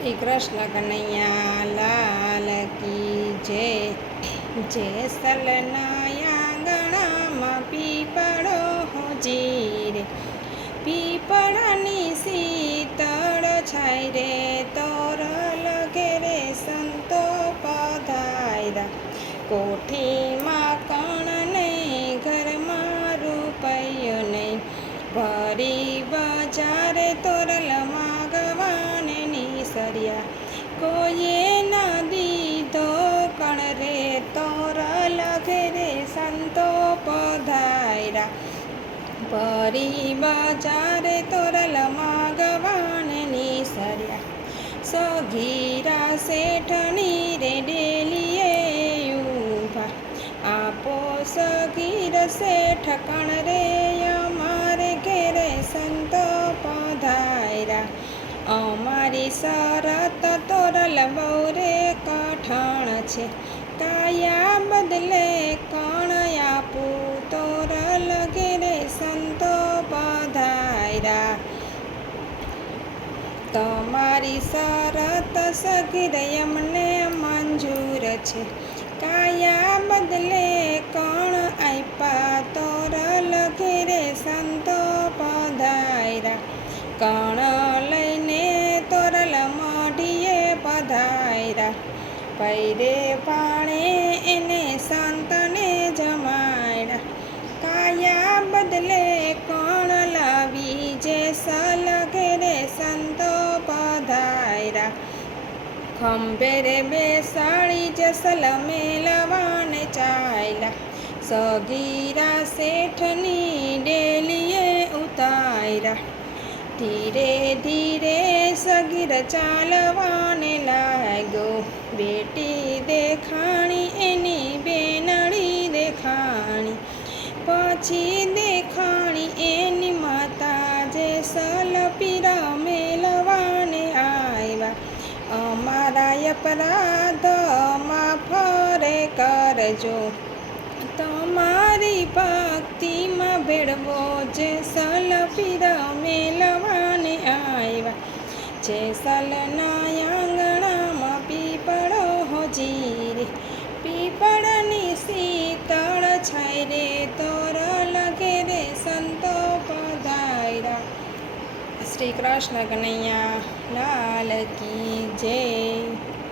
શ્રી કૃષ્ણ કનૈયા લાલ કી જય. સલનાયા આંગણામાં પીપળો હોજી રે. પીપળાની શીતળ છાય રે તોરલ ઘેરે સંતો પધાયરા કોઠીમાં કણ નહીં ઘરમાં રૂપૈયો નહીં. ભરી કોઈએ ન દીધો કણ રે તોર લખે રે સંતો પધાયરા. પરી બજારે તોરલ માગવાનની સર્યા. સગીરા શેઠની રે ડેલીએ ઊભા આપો સગીર શેઠ કણ રે અમારી શરત તોરલ બહુ કઠણ છે. કાયા બદલે કણ આપું તોરલ ઘેરે સંતો પધાર્યા. તમારી શરત સગીર અમને મંજૂર છે. કાયા બદલે કણ આપ્યા તોરલ ઘેરે સંતો પધાર્યા. કણ પૈરે પાણે એને સંતને જમાડ્યા કાયા બદલે કોણ લાવી જે સલ ઘેરે સંતો પધાયરા. ખંભે રે બેસાડી જસલ મેલવાને ચાલ્યા સગીરા શેઠની ડેલીએ ઉતાર્યા ધીરે ધીરે સગીર ચાલવાને લાગ્યો. બેટી દેખાણી, એની બેનડી દેખાણી. પછી દેખાણી, એની માતા જે સલપીરા મેલવાને આવ્યા. અમારા અપરાધ ફરે કરજો. તમારી ભક્તિમાં ભેળવો જે મેલવાને આવ્યા જે સલના આંગણામાં પીપળો હોજી રે પીપળની શીતળ છાય રે તોરલ રે સંતો પધાયરા. શ્રી કૃષ્ણ કનૈયા, લાલ કી જય.